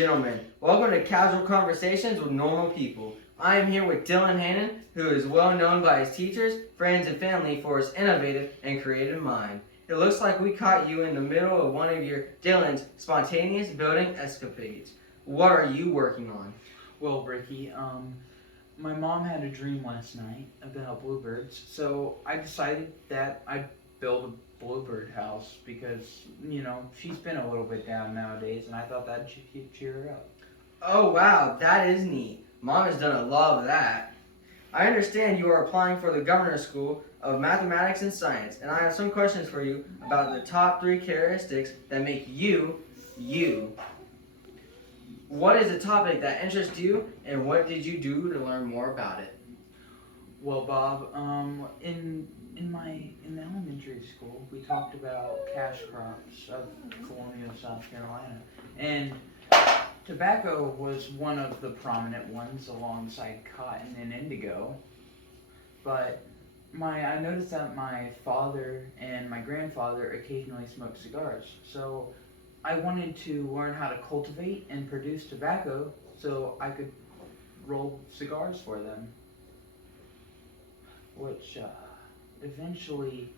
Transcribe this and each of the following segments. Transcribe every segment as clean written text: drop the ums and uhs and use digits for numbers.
gentlemen, welcome to Casual Conversations with Normal People. I am here with Dylan Hannon, who is well known by his teachers, friends, and family for his innovative and creative mind. It looks like we caught you in the middle of one of your Dylan's spontaneous building escapades. What are you working on? Well, Ricky, my mom had a dream last night about bluebirds, so I decided that I'd build a bluebird house because, she's been a little bit down nowadays, and I thought that'd cheer her up. Oh wow, that is neat. Mom has done a lot of that. I understand you are applying for the Governor's School of Mathematics and Science, and I have some questions for you about the top 3 characteristics that make you, you. What is a topic that interests you, and what did you do to learn more about it? Well, Bob, in the elementary school, we talked about cash crops of colonial South Carolina, and tobacco was one of the prominent ones alongside cotton and indigo. But I noticed that my father and my grandfather occasionally smoked cigars, so I wanted to learn how to cultivate and produce tobacco so I could roll cigars for them, which eventually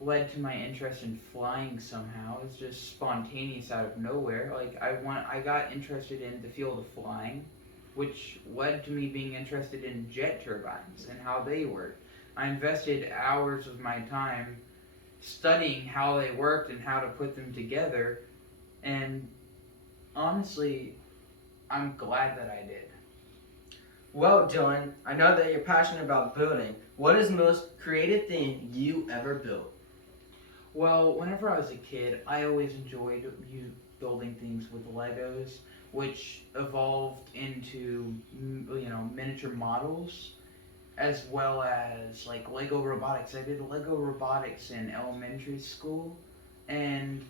led to my interest in flying somehow. It's just spontaneous out of nowhere. I got interested in the field of flying, which led to me being interested in jet turbines and how they work. I invested hours of my time studying how they worked and how to put them together, and honestly, I'm glad that I did. Well, Dylan, I know that you're passionate about building. What is the most creative thing you ever built? Well, whenever I was a kid, I always enjoyed building things with Legos, which evolved into miniature models, as well as like Lego robotics. I did Lego robotics in elementary school, and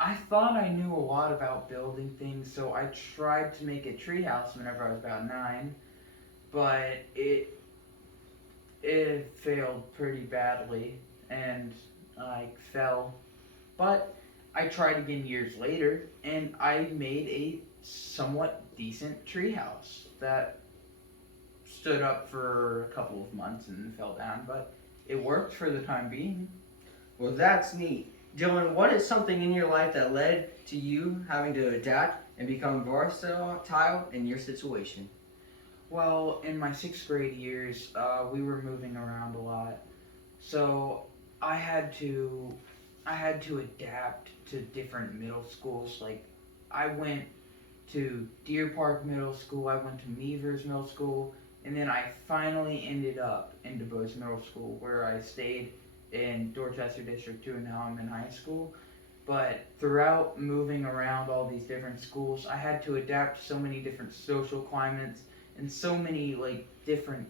I thought I knew a lot about building things, so I tried to make a treehouse whenever I was about 9, but it failed pretty badly, and I fell. But I tried again years later, and I made a somewhat decent treehouse that stood up for a couple of months and then fell down, but it worked for the time being. Well, that's neat. Dylan, what is something in your life that led to you having to adapt and become versatile in your situation? Well, in my 6th grade years, we were moving around a lot, so I had to adapt to different middle schools. Like, I went to Deer Park Middle School, I went to Meavers Middle School, and then I finally ended up in DuBois Middle School, where I stayed in Dorchester District 2, and now I'm in high school. But throughout moving around all these different schools, I had to adapt to so many different social climates and so many different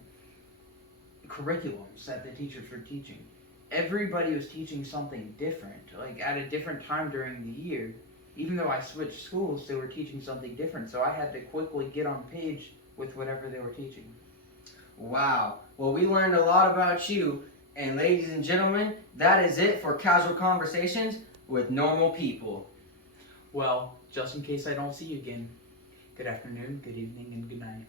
curriculums that the teachers were teaching. Everybody was teaching something different, at a different time during the year. Even though I switched schools, they were teaching something different, so I had to quickly get on page with whatever they were teaching. Wow. Well, we learned a lot about you. And ladies and gentlemen, that is it for Casual Conversations with Normal People. Well, just in case I don't see you again, good afternoon, good evening, and good night.